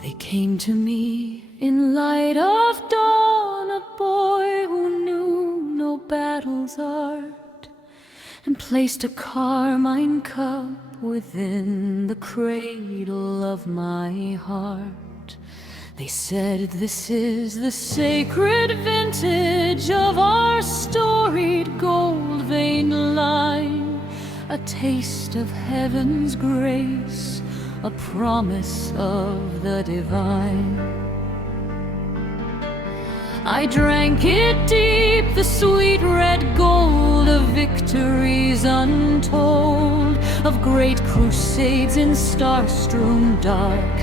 They came to me in light of dawn, a boy who knew no battle's art, and placed a carmine cup within the cradle of my heart. They said, "This is the sacred vintage of our storied gold vein line, a taste of heaven's grace, a promise of the divine." I drank it deep, the sweet red gold of victories untold, of great crusades in star-strewn dark,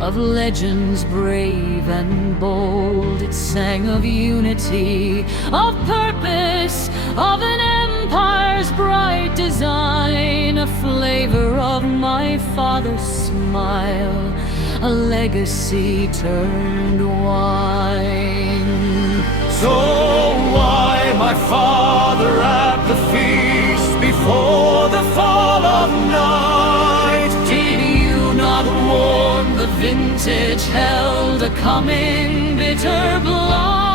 of legends brave and bold. It sang of unity, of purpose, of an empire's bright design, a flavor of my father's smile, a legacy turned wine. So why, my father, at the feast before the fall of night, did you not warn the vintage held a coming bitter blight?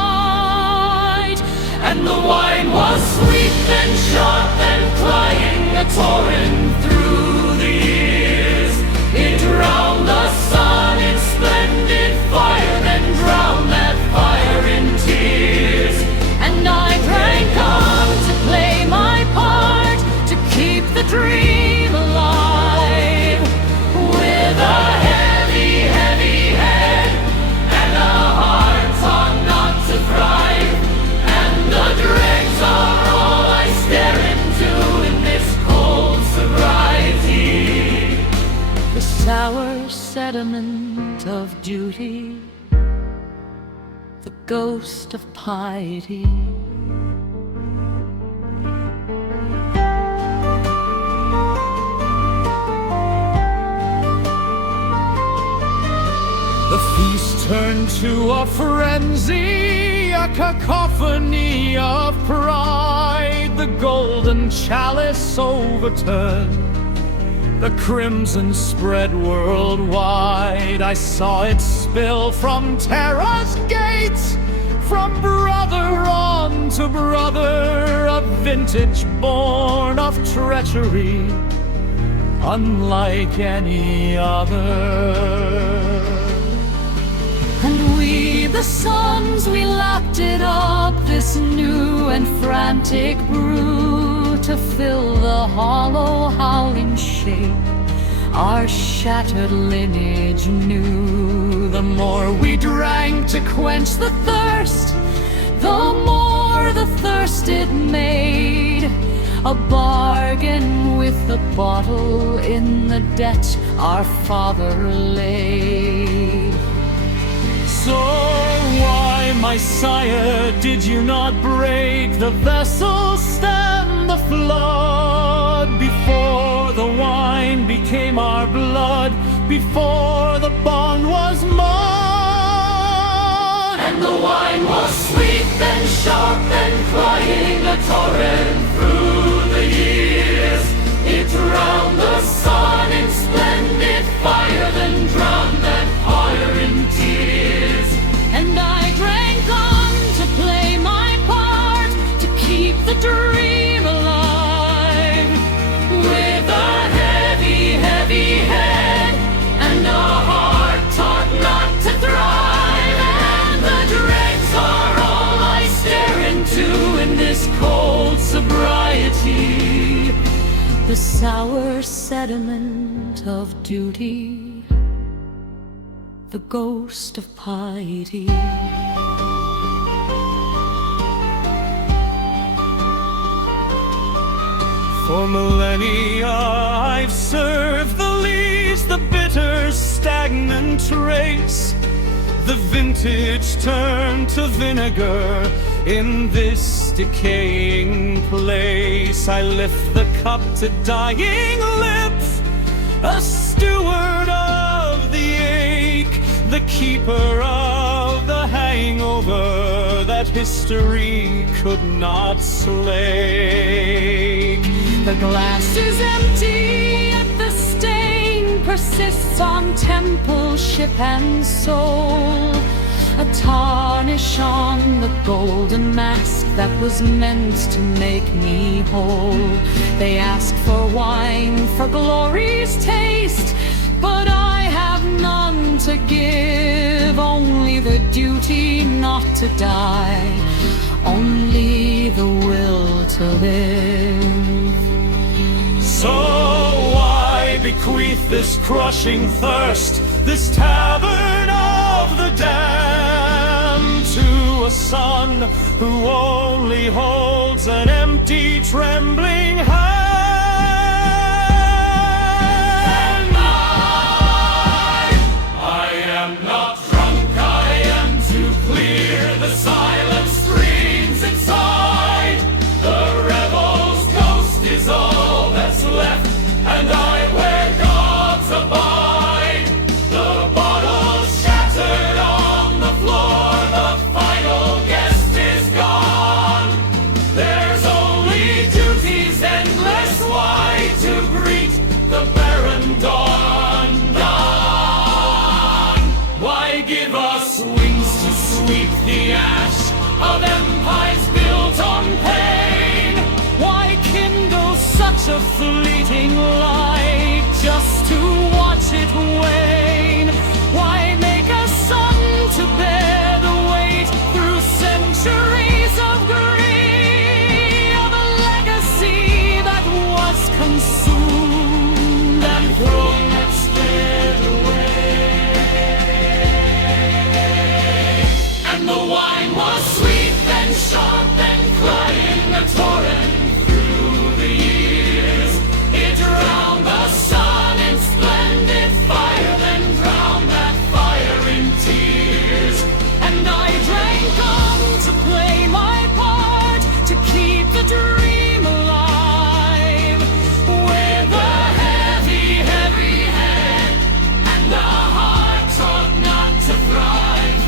and the wine was sweet and sharp and flying a torrent through the years. It drowned the sun in splendid fire, then drowned that fire in tears. And I drank on to play my part, to keep the dream alive, with a heavy, heavy head and a heart taught not to thrive. And the dregs are all I stare into in this cold sobriety, the sour sediment of duty, the ghost of piety. The feast turned to a frenzy, a cacophony of pride. The golden chalice overturned, the crimson spread worldwide. I saw it spill from terror's gates, from brother on to brother, a vintage born of treachery, unlike any other. And we, the sons, we lapped it up, this new and frantic brew, to fill the hollow howling shape our shattered lineage knew. The more we drank to quench the thirst, the more the thirst it made, a bargain with the bottle in the debt our father laid. So why, my sire, did you not break the vessel, stem the flood, before the wine became our blood, before the bond was mine? And the wine was sweet and sharp and flying a torrent through the years. It drowned the sun in splendid fire, then drowned that fire in tears. And I drank on to play my part, to keep the dream alive, with a heavy, heavy head and a heart taught not to thrive. And the dregs are all I stare into in this cold sobriety, the sour sediment of duty, the ghost of piety. For millennia I've served the lees, the bitter, stagnant race. The vintage turned to vinegar in this decaying place. I lift the cup to dying lips, a steward of the ache, the keeper of the hangover that history could not slake. The glass is empty, yet the stain persists on temple, ship and soul, a tarnish on the golden mask that was meant to make me whole. They ask for wine for glory's taste, but I have none to give, only the duty not to die, only the will to live. So I bequeath this crushing thirst, this tavern of the damned, to a son who only holds an empty, trembling hand. I am not drunk, I am to clear the silent screams inside. The rebel's ghost is all that's left, and I where gods abide. The bottle's shattered on the floor, the final guest is gone. There's only duty's endless wide to greet the barren dawn. Dawn. Why give us wings to sweep the ash of empires built on pain? Why kindle such a fleeting light just to watch it wane? Why make a son to bear the weight through centuries of greed, of a legacy that was consumed and thrown and scared away? And the wine was sweet and sharp and crying a torrent through the years. It drowned the sun in splendid fire, then drowned that fire in tears. And I drank on to play my part, to keep the dream alive, with a heavy, heavy head and a heart taught not to thrive.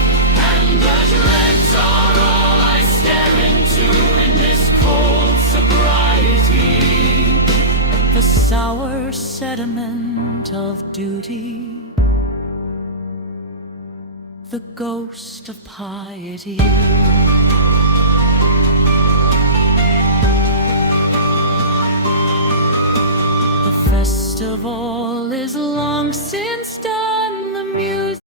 And the dregs are all I stare into in this cold sobriety, the sour sediment of duty, the ghost of piety. The festival is long since done, the music